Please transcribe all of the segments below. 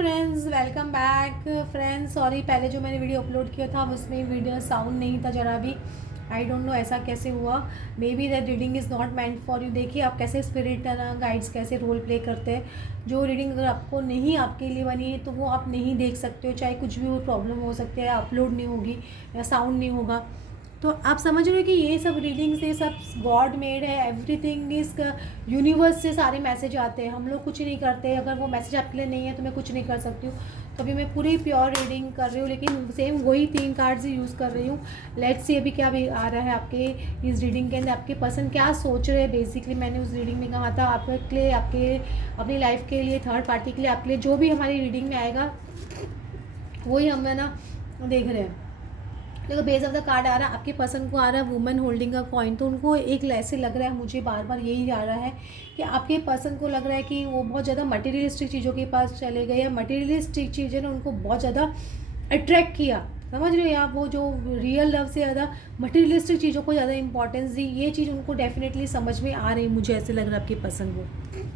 Friends, welcome back friends. Sorry, पहले जो मैंने वीडियो अपलोड किया था उसमें वीडियो साउंड नहीं था जरा भी। आई डोंट नो ऐसा कैसे हुआ। May be that reading is not meant for you. देखिए आप कैसे स्पिरिट गाइड्स कैसे रोल प्ले करते हैं। जो रीडिंग अगर आपको नहीं आपके लिए बनी है तो वो आप नहीं देख सकते हो, चाहे कुछ भी वो प्रॉब्लम हो सकती है, अपलोड नहीं होगी या साउंड नहीं होगा। तो आप समझ रहे हो कि ये सब रीडिंग्स ये सब गॉड मेड है। एवरीथिंग इज यूनिवर्स से सारे मैसेज आते हैं, हम लोग कुछ नहीं करते। अगर वो मैसेज आपके लिए नहीं है तो मैं कुछ नहीं कर सकती हूँ। तो अभी मैं पूरी प्योर रीडिंग कर रही हूँ, लेकिन सेम वही 3 कार्ड्स ही यूज़ कर रही हूँ। लेट्स सी अभी क्या भी आ रहा है आपके इस रीडिंग के अंदर। आपके पर्सन क्या सोच रहे हैं बेसिकली। मैंने उस रीडिंग में कहा था आपके लिए, आपके अपनी लाइफ के लिए, थर्ड पार्टी के लिए, आपके लिए जो भी हमारी रीडिंग में आएगा वही हम है ना देख रहे हैं। देखो बेस ऑफ द कार्ड आ रहा है, आपके पर्सन को आ रहा है वुमेन होल्डिंग का कॉइन। तो उनको एक ऐसे लग रहा है, मुझे बार बार यही आ रहा है कि आपके पर्सन को लग रहा है कि वो बहुत ज़्यादा मटेरियलिस्टिक चीज़ों के पास चले गए, या मटेरियलिस्टिक चीज़ें ने उनको बहुत ज़्यादा अट्रैक्ट किया। समझ रहे हो आप, वो जो रियल लव से ज़्यादा मटेरियलिस्टिक चीज़ों को ज़्यादा इंपॉर्टेंस दी। ये चीज़ उनको डेफिनेटली समझ में आ रही है, मुझे ऐसे लग रहा है आपके पर्सन को।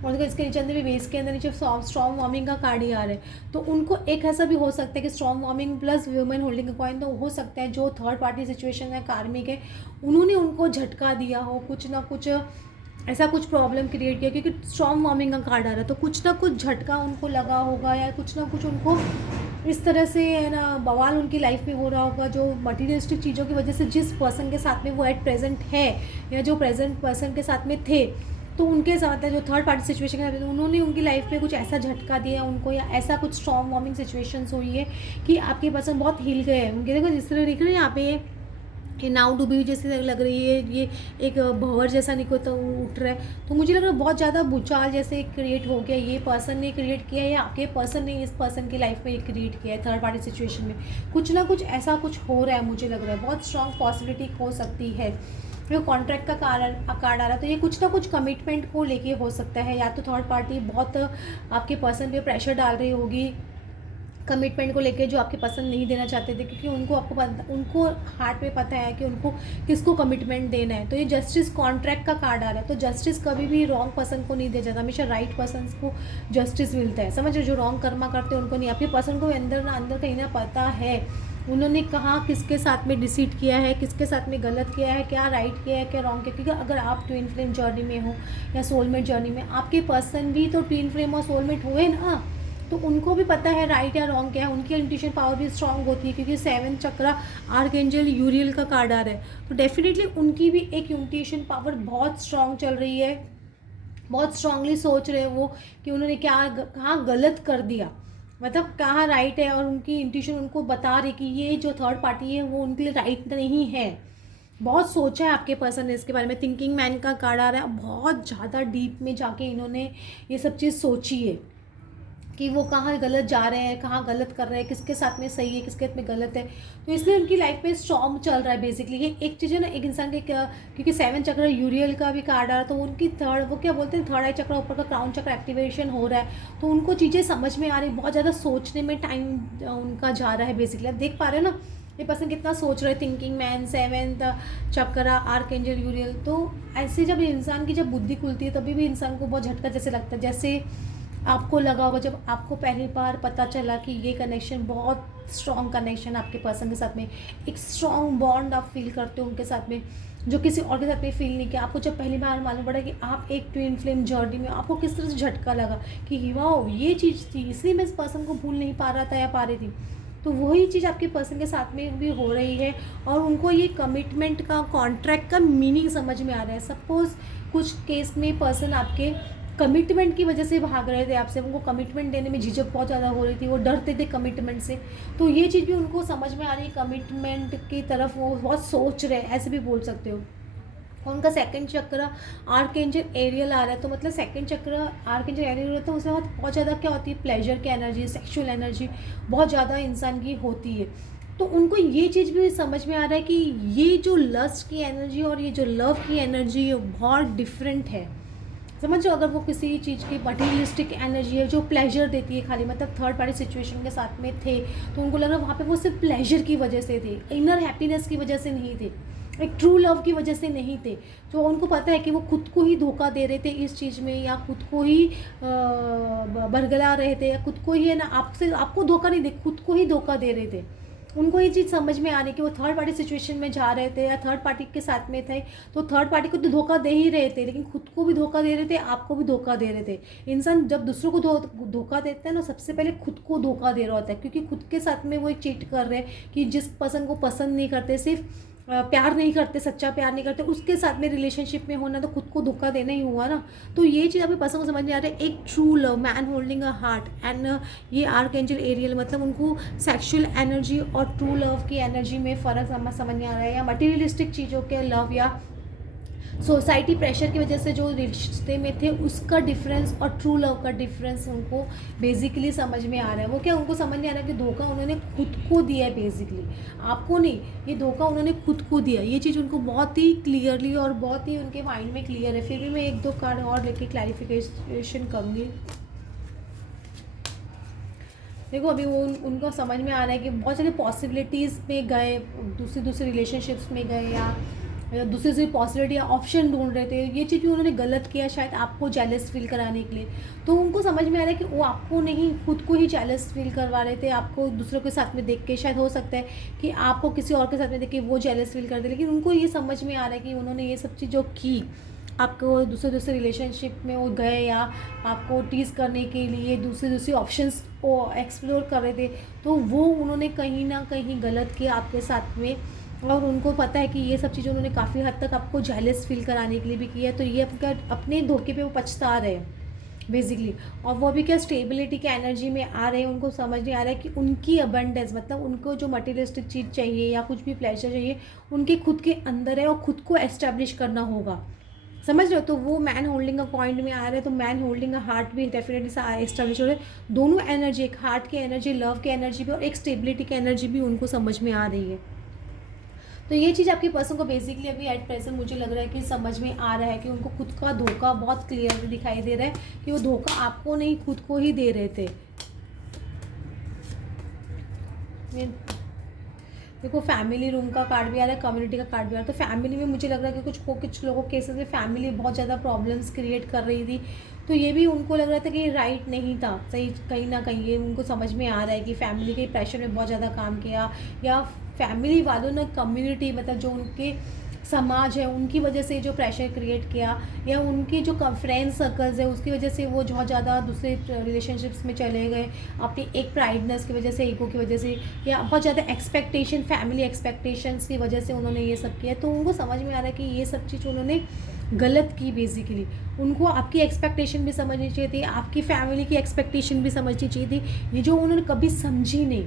और देखो इसके नीचे अंदर भी बेस के अंदर नीचे स्ट्रॉन्ग वार्मिंग का कार्ड ही आ रहा है। तो उनको एक ऐसा भी हो सकता है कि strong warming plus women holding का कॉइन, तो हो सकता है जो थर्ड पार्टी सिचुएशन है, कार्मिक है, उन्होंने उनको झटका दिया हो, कुछ ना कुछ ऐसा कुछ प्रॉब्लम क्रिएट किया। क्योंकि स्ट्रॉन्ग वार्मिंग का कार्ड आ रहा है तो कुछ ना कुछ झटका उनको लगा होगा, या कुछ ना कुछ उनको इस तरह से है ना बवाल उनकी लाइफ में हो रहा होगा, जो मटीरियलिस्टिक चीज़ों की वजह से जिस पर्सन के साथ में वो एट प्रेजेंट है, या जो प्रेजेंट पर्सन के साथ में थे, तो उनके साथ है जो थर्ड पार्टी सिचुएशन है, उन्होंने उनकी लाइफ में कुछ ऐसा झटका दिया उनको, या ऐसा कुछ स्ट्रॉन्ग वार्मिंग सिचुएशंस हुई है कि आपके पर्सन बहुत हिल गए हैं उनके। देखो जिस तरह दिख रहे हैं यहाँ पे ये नाव डूबी जैसे लग रही है, ये एक भंवर जैसा निकलता उठ रहा है। तो मुझे लग रहा है बहुत ज़्यादा भूचाल जैसे क्रिएट हो गया, ये पर्सन ने क्रिएट किया है या आपके पर्सन ने इस पर्सन की लाइफ में क्रिएट किया है। थर्ड पार्टी सिचुएशन में कुछ ना कुछ ऐसा कुछ हो रहा है, मुझे लग रहा है बहुत स्ट्रॉन्ग पॉसिबिलिटी हो सकती है। जो कॉन्ट्रैक्ट का कार्ड आ रहा है, तो ये कुछ ना कुछ कमिटमेंट को लेके हो सकता है। या तो थर्ड पार्टी बहुत आपके पर्सन पे प्रेशर डाल रही होगी कमिटमेंट को लेके, जो आपके पसंद नहीं देना चाहते थे, क्योंकि उनको हार्ट में पता है कि उनको किसको कमिटमेंट देना है। तो ये जस्टिस कॉन्ट्रैक्ट का कार्ड आ रहा है। तो जस्टिस कभी भी रॉन्ग पर्सन को नहीं दिया जाता, हमेशा राइट पर्सन को जस्टिस मिलता है। समझ रहे, जो रॉन्ग कर्मा करते हैं उनको नहीं। आपके पर्सन को अंदर ना अंदर कहीं ना पता है उन्होंने कहाँ किसके साथ में डिसीट किया है, किसके साथ में गलत किया है, क्या राइट किया है, क्या रॉन्ग किया। क्योंकि अगर आप ट्विन फ्लेम जर्नी में हो या सोलमेट जर्नी में, आपके पर्सन भी तो ट्विन फ्लेम और सोलमेट हुए ना, तो उनको भी पता है राइट या रॉन्ग क्या है। उनकी इंट्यूशन पावर भी स्ट्रांग होती है, क्योंकि 7 चक्रा आर्कएंजल यूरियल का कार्ड आ रहा है। तो डेफिनेटली उनकी भी एक इंट्यूशन पावर बहुत स्ट्रांग चल रही है, बहुत स्ट्रांगली सोच रहे हैं वो कि उन्होंने क्या कहाँ गलत कर दिया, मतलब कहाँ राइट है। और उनकी इंट्यूशन उनको बता रही कि ये जो थर्ड पार्टी है वो उनके लिए राइट नहीं है। बहुत सोचा है आपके पर्सन ने इसके बारे में। थिंकिंग मैन का कार्ड आ रहा है, बहुत ज़्यादा डीप में जाके इन्होंने ये सब चीज़ सोची है कि वो कहाँ गलत जा रहे हैं, कहाँ गलत कर रहे हैं, किसके साथ में सही है, किसके साथ में गलत है। तो इसलिए उनकी लाइफ में स्ट्रॉन्ग चल रहा है बेसिकली। ये एक चीज़ है ना, एक इंसान के क्योंकि 7 चक्र यूरियल का भी कार्ड आ रहा है, तो उनकी वो क्या बोलते हैं, थर्ड आई चक्र ऊपर का क्राउन चक्र एक्टिवेशन हो रहा है। तो उनको चीज़ें समझ में आ रही, बहुत ज़्यादा सोचने में टाइम उनका जा रहा है बेसिकली। आप देख पा रहे हो ना ये पर्सन कितना सोच रहे हैं। थिंकिंग मैन, 7th चक्रा आर्कएंजल यूरियल। तो ऐसे जब इंसान की जब बुद्धि खुलती है तभी भी इंसान को बहुत झटका जैसे लगता है। जैसे आपको लगा होगा जब आपको पहली बार पता चला कि ये कनेक्शन बहुत स्ट्रॉन्ग कनेक्शन आपके पर्सन के साथ में, एक स्ट्रॉन्ग बॉन्ड आप फील करते हो उनके साथ में, जो किसी और के साथ में फील नहीं किया। आपको जब पहली बार मालूम पड़ा कि आप एक ट्विन फ्लेम जर्नी में, आपको किस तरह से झटका लगा कि वाह ये चीज़ थी, इसलिए मैं इस पर्सन को भूल नहीं पा रहा था या पा रही थी। तो वही चीज़ आपके पर्सन के साथ में भी हो रही है, और उनको ये कमिटमेंट का कॉन्ट्रैक्ट का मीनिंग समझ में आ रहा है। सपोज़ कुछ केस में पर्सन आपके कमिटमेंट की वजह से भाग रहे थे आपसे, उनको कमिटमेंट देने में झिझक बहुत ज़्यादा हो रही थी, वो डरते थे कमिटमेंट से। तो ये चीज़ भी उनको समझ में आ रही है, कमिटमेंट की तरफ वो बहुत सोच रहे हैं, ऐसे भी बोल सकते हो। उनका 2nd चक्र आर्कएंजल एरियल आ रहा है। तो मतलब 2nd चक्र आर्कएंजल एरियल होता है, उसके बाद बहुत ज़्यादा क्या होती है, प्लेजर की एनर्जी, सेक्सुअल एनर्जी बहुत ज़्यादा इंसान की होती है। तो उनको ये चीज़ भी समझ में आ रहा है कि ये जो लस्ट की एनर्जी और ये जो लव की एनर्जी है बहुत डिफरेंट है। समझो, अगर वो किसी चीज़ की मटीरियलिस्टिक एनर्जी है जो प्लेजर देती है खाली, मतलब थर्ड पार्टी सिचुएशन के साथ में थे तो उनको लगा वहाँ पे वो सिर्फ प्लेजर की वजह से थे, इनर हैप्पीनेस की वजह से नहीं थे, एक ट्रू लव की वजह से नहीं थे। जो उनको पता है कि वो खुद को ही धोखा दे रहे थे इस चीज़ में, या खुद को ही बरगला रहे थे, या खुद को ही है ना, आपसे आपको धोखा नहीं दे, खुद को ही धोखा दे रहे थे। उनको ये चीज़ समझ में आ रही कि वो थर्ड पार्टी सिचुएशन में जा रहे थे या थर्ड पार्टी के साथ में थे, तो थर्ड पार्टी को तो धोखा दे ही रहे थे, लेकिन खुद को भी धोखा दे रहे थे, आपको भी धोखा दे रहे थे। इंसान जब दूसरों को धोखा देता है ना, सबसे पहले खुद को धोखा दे रहा होता है, क्योंकि खुद के साथ में वो एक चीट कर रहे हैं कि जिस पर्सन को पसंद नहीं करते, सिर्फ प्यार नहीं करते, सच्चा प्यार नहीं करते, उसके साथ में रिलेशनशिप में होना तो खुद को धोखा देना ही हुआ ना। तो ये चीज़ अभी पर्सन को समझ नहीं आ रहा है। एक true love, man holding a heart and ये आर्कएंजल एरियल, मतलब उनको सेक्सुअल एनर्जी और ट्रू लव की एनर्जी में फ़र्क समझ नहीं आ रहा है, या मटीरियलिस्टिक चीज़ों के लव या सोसाइटी प्रेशर की वजह से जो रिश्ते में थे उसका डिफरेंस और ट्रू लव का डिफरेंस उनको बेसिकली समझ में आ रहा है। वो क्या, उनको समझ नहीं आ रहा कि धोखा उन्होंने खुद को दिया है, बेसिकली आपको नहीं, ये धोखा उन्होंने खुद को दिया। ये चीज़ उनको बहुत ही क्लियरली और बहुत ही उनके माइंड में क्लियर है। फिर भी मैं एक दो कार्ड और लेके क्लैरिफिकेशन करूँगी। देखो अभी वो उनको समझ में आ रहा है कि बहुत सारी पॉसिबिलिटीज़ में गए, दूसरी रिलेशनशिप्स में गए, या दूसरी पॉसिबिलिटी या ऑप्शन ढूंढ रहे थे। ये चीज़ भी उन्होंने गलत किया शायद आपको जेलस फील कराने के लिए। तो उनको समझ में आ रहा है कि वो आपको नहीं, खुद को ही जेलस फील करवा रहे थे, आपको दूसरों के साथ में देख के। शायद हो सकता है कि आपको किसी और के साथ में देख के वो जेलस फील करते, लेकिन उनको ये समझ में आ रहा है कि उन्होंने ये सब चीज़ जो की, आपको दूसरे रिलेशनशिप में वो गए या आपको टीज़ करने के लिए दूसरी ऑप्शंस को एक्सप्लोर कर रहे थे, तो वो उन्होंने कहीं ना कहीं गलत किया आपके साथ में। और उनको पता है कि ये सब चीज़ें उन्होंने काफ़ी हद तक आपको जेलस फील कराने के लिए भी किया है। तो ये अपने धोखे पे वो पछता रहे हैं बेसिकली। और वो भी क्या, स्टेबिलिटी के एनर्जी में आ रहे हैं। उनको समझ नहीं आ रहा है कि उनकी अबंडेंस, मतलब उनको जो मटेरियलिस्टिक चीज़ चाहिए या कुछ भी प्लेजर चाहिए, उनके खुद के अंदर है और खुद को एस्टेब्लिश करना होगा। समझ रहे हो? तो वो मैन होल्डिंग अ पॉइंट में आ रहे हैं, तो मैन होल्डिंग अ हार्ट भी डेफिनेटली एस्टेब्लिश हो रहे हैं। दोनों एनर्जी, एक हार्ट की एनर्जी, लव की एनर्जी भी, और एक स्टेबिलिटी की एनर्जी भी उनको समझ में आ रही है। तो ये चीज़ आपके पर्सन को बेसिकली अभी एट प्रेजेंट मुझे लग रहा है कि समझ में आ रहा है कि उनको खुद का धोखा बहुत क्लियरली दिखाई दे रहा है कि वो धोखा आपको नहीं, खुद को ही दे रहे थे। देखो फैमिली रूम का कार्ड भी आ रहा है, कम्युनिटी का कार्ड भी आ रहा है। तो फैमिली में मुझे लग रहा है कि कुछ लोगों के केसेस में फैमिली बहुत ज़्यादा प्रॉब्लम्स क्रिएट कर रही थी। तो ये भी उनको लग रहा था कि राइट नहीं था, सही कहीं ना कहीं ये उनको समझ में आ रहा है कि फैमिली के प्रेशर में बहुत ज़्यादा काम किया, या फैमिली वालों ने कम्युनिटी, मतलब जो उनके समाज है उनकी वजह से जो प्रेशर क्रिएट किया, या उनके जो फ्रेंड सर्कल्स है उसकी वजह से वो बहुत ज़्यादा दूसरे रिलेशनशिप्स में चले गए, अपनी एक प्राइडनेस की वजह से, ईगो की वजह से, या बहुत ज़्यादा एक्सपेक्टेशन, फैमिली एक्सपेक्टेशंस की वजह से उन्होंने ये सब किया। तो उनको समझ में आ रहा है कि ये सब चीज़ उन्होंने गलत की। बेसिकली उनको आपकी एक्सपेक्टेशन भी समझनी चाहिए थी, आपकी फैमिली की एक्सपेक्टेशन भी समझनी चाहिए थी, ये जो उन्होंने कभी समझी नहीं।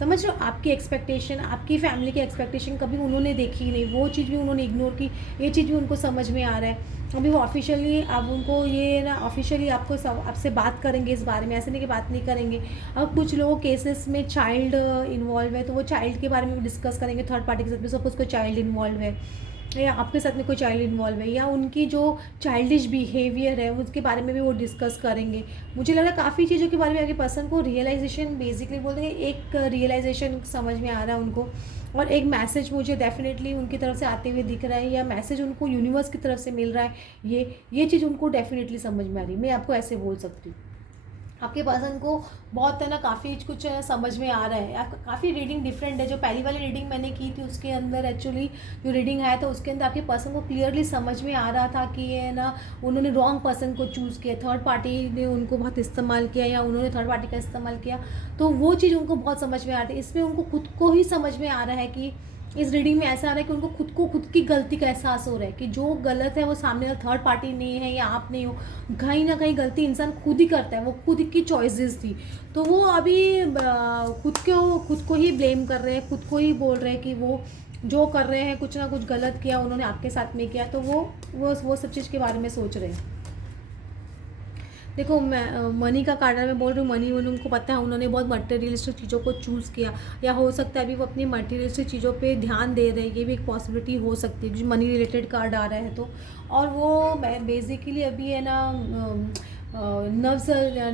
समझ रहे हो? आपकी एक्सपेक्टेशन, आपकी फैमिली की एक्सपेक्टेशन कभी उन्होंने देखी ही नहीं, वो चीज़ भी उन्होंने इग्नोर की। ये चीज़ भी उनको समझ में आ रहा है। अभी वो ऑफिशियली, अब उनको ये ना ऑफिशियली आपसे बात करेंगे इस बारे में, ऐसे नहीं कि बात नहीं करेंगे। अब कुछ लोगों केसेस में चाइल्ड इन्वॉल्व है, तो वो चाइल्ड के बारे में भी डिस्कस करेंगे थर्ड पार्टी के साथ में। सपोज कोई चाइल्ड इन्वॉल्व है, या आपके साथ में कोई चाइल्ड इन्वॉल्व है, या उनकी जो चाइल्डिश बिहेवियर है उसके बारे में भी वो डिस्कस करेंगे। मुझे लग रहा है काफ़ी चीज़ों के बारे में आगे पर्सन को रियलाइजेशन, बेसिकली बोलते हैं एक रियलाइजेशन समझ में आ रहा है उनको, और एक मैसेज मुझे डेफिनेटली उनकी तरफ से आते हुए दिख रहा है, या मैसेज उनको यूनिवर्स की तरफ से मिल रहा है। ये चीज़ उनको डेफिनेटली समझ में आ रही है, मैं आपको ऐसे बोल सकती हूँ। आपके पर्सन को बहुत है ना, काफ़ी कुछ समझ में आ रहा है। काफ़ी रीडिंग डिफरेंट है। जो पहली वाली रीडिंग मैंने की थी उसके अंदर एक्चुअली जो रीडिंग आया था उसके अंदर आपके पर्सन को क्लियरली समझ में आ रहा था कि ये ना उन्होंने रॉन्ग पर्सन को चूज़ किया, थर्ड पार्टी ने उनको बहुत इस्तेमाल किया, या उन्होंने थर्ड पार्टी का इस्तेमाल किया। तो वो चीज़ उनको बहुत समझ में आ रही है। इसमें उनको खुद को ही समझ में आ रहा है कि इस रीडिंग में ऐसा आ रहा है कि उनको खुद की गलती का एहसास हो रहा है कि जो गलत है वो सामने वाला थर्ड पार्टी नहीं है या आप नहीं हो, कहीं ना कहीं गलती इंसान खुद ही करता है, वो खुद की चॉइसेस थी। तो वो अभी खुद को ही ब्लेम कर रहे हैं, खुद को ही बोल रहे हैं कि वो जो कर रहे हैं कुछ ना कुछ गलत किया उन्होंने आपके साथ में किया। तो वो सब चीज़ के बारे में सोच रहे हैं। देखो मैं मनी का कार्ड मैं बोल रही हूँ, मनी उनको पता है उन्होंने बहुत मटेरियलिस्टिक चीज़ों को चूज़ किया, या हो सकता है अभी वो अपनी मटेरियलिस्टिक चीज़ों पे ध्यान दे रहे हैं, ये भी एक पॉसिबिलिटी हो सकती है, जो मनी रिलेटेड कार्ड आ रहा है तो। और वो बेसिकली अभी है ना नर्व्स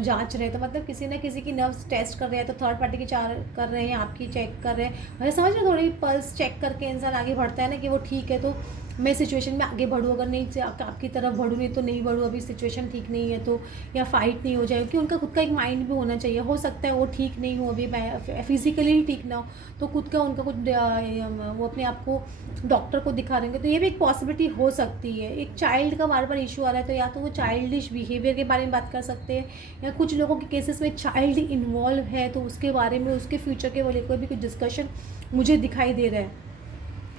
जांच रहे, तो मतलब किसी ना किसी की नर्व्स टेस्ट कर रहे हैं, तो थर्ड पार्टी की कर रहे हैं, आपकी चेक कर रहे हैं। वैसे समझ में थोड़ी पल्स चेक करके इंसान आगे बढ़ता है ना कि वो ठीक है। तो मैं सिचुएशन में आगे बढ़ूँ, अगर नहीं आपकी तरफ बढ़ूँ, नहीं तो नहीं बढ़ूँ, अभी सिचुएशन ठीक नहीं है तो, या फाइट नहीं हो जाए, क्योंकि उनका खुद का एक माइंड भी होना चाहिए। हो सकता है वो ठीक नहीं हो अभी, फिजिकली ही ठीक ना हो, तो खुद का उनका कुछ वो अपने आप को डॉक्टर को दिखा देंगे, तो ये भी एक पॉसिबिलिटी हो सकती है। एक चाइल्ड का बार बार इशू आ रहा है, तो या तो वो चाइल्डिश बिहेवियर के बारे में बात कर सकते हैं, या कुछ लोगों के केसेस में चाइल्ड इन्वॉल्व है तो उसके बारे में, उसके फ्यूचर के वाले कोई भी कुछ डिस्कशन मुझे दिखाई दे रहा है।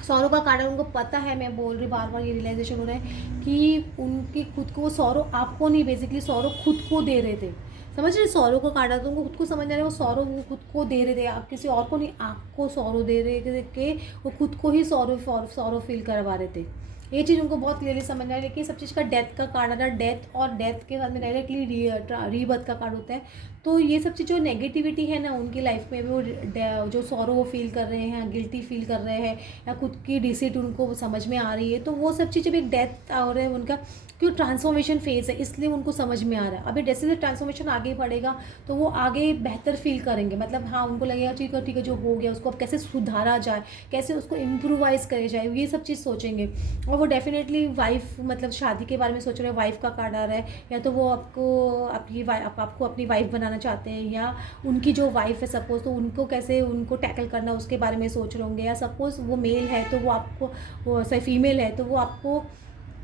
सौरव का कारण उनको पता है, मैं बोल रही बार बार, ये रियलाइजेशन हो रहा है कि उनकी खुद को, सौरव आपको नहीं, बेसिकली सौरव खुद को दे रहे थे। समझ रहे, सौरव का कारण तो उनको खुद को समझ आ रहा है, वो सौरव वो खुद को दे रहे थे, आप किसी और को नहीं, आपको सौरव दे रहे थे, वो खुद को ही सौरव फील करवा रहे थे। ये चीज़ उनको बहुत क्लियरली समझ आ रही है। लेकिन सब चीज़ का डेथ का कारण है, डेथ और डेथ के साथ में डायरेक्टली रीबर्थ का कार्ड होता है। तो ये सब चीज़ जो नेगेटिविटी है ना उनकी लाइफ में, वो जो सॉरो वो फील कर रहे हैं, गिल्टी फील कर रहे हैं, या खुद की डिसीट उनको समझ में आ रही है, तो वो सब चीज़ें एक डेथ और है उनका, क्यों ट्रांसफॉर्मेशन फेज़ है, इसलिए उनको समझ में आ रहा है। अभी जैसे ट्रांसफॉर्मेशन आगे बढ़ेगा तो वो आगे बेहतर फील करेंगे, मतलब हाँ उनको लगेगा ठीक है जो हो गया उसको अब कैसे सुधारा जाए, कैसे उसको इम्प्रूवाइज करे जाए, ये सब चीज़ सोचेंगे। और वो डेफिनेटली वाइफ, मतलब शादी के बारे में सोच रहे हैं, वाइफ का कार्ड आ रहा है, या तो वो आपको अपनी वाइफ बनाना चाहते हैं, या उनकी जो वाइफ है सपोज, तो उनको कैसे उनको टैकल करना उसके बारे में सोच रहे होंगे। या सपोज़ वो मेल है तो वो आपको, वो सही फीमेल है तो वो आपको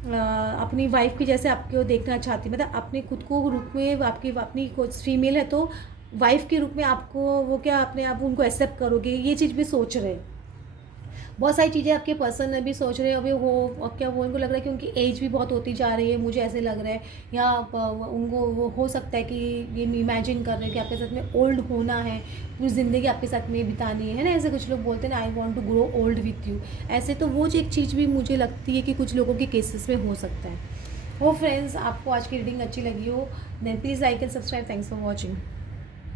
अपनी वाइफ की जैसे आपको देखना चाहती, मतलब अपने खुद को रूप में, आपकी अपनी फीमेल है तो वाइफ के रूप में आपको वो क्या अपने आप उनको एक्सेप्ट करोगे, ये चीज़ भी सोच रहे हैं। बहुत सारी चीज़ें आपके पर्सन भी सोच रहे हैं अभी, वो क्या वो उनको लग रहा है कि उनकी एज भी बहुत होती जा रही है, मुझे ऐसे लग रहा है, या उनको वो हो सकता है कि ये इमेजिन कर रहे हैं कि आपके साथ में ओल्ड होना है, पूरी ज़िंदगी आपके साथ में बितानी है ना। ऐसे कुछ लोग बोलते हैं ना, I want to grow old with you, ऐसे। तो वो एक चीज़ भी मुझे लगती है कि कुछ लोगों के केसेस में हो सकता है। वो फ्रेंड्स, आपको आज की रीडिंग अच्छी लगी हो then please like and subscribe. Thanks for watching.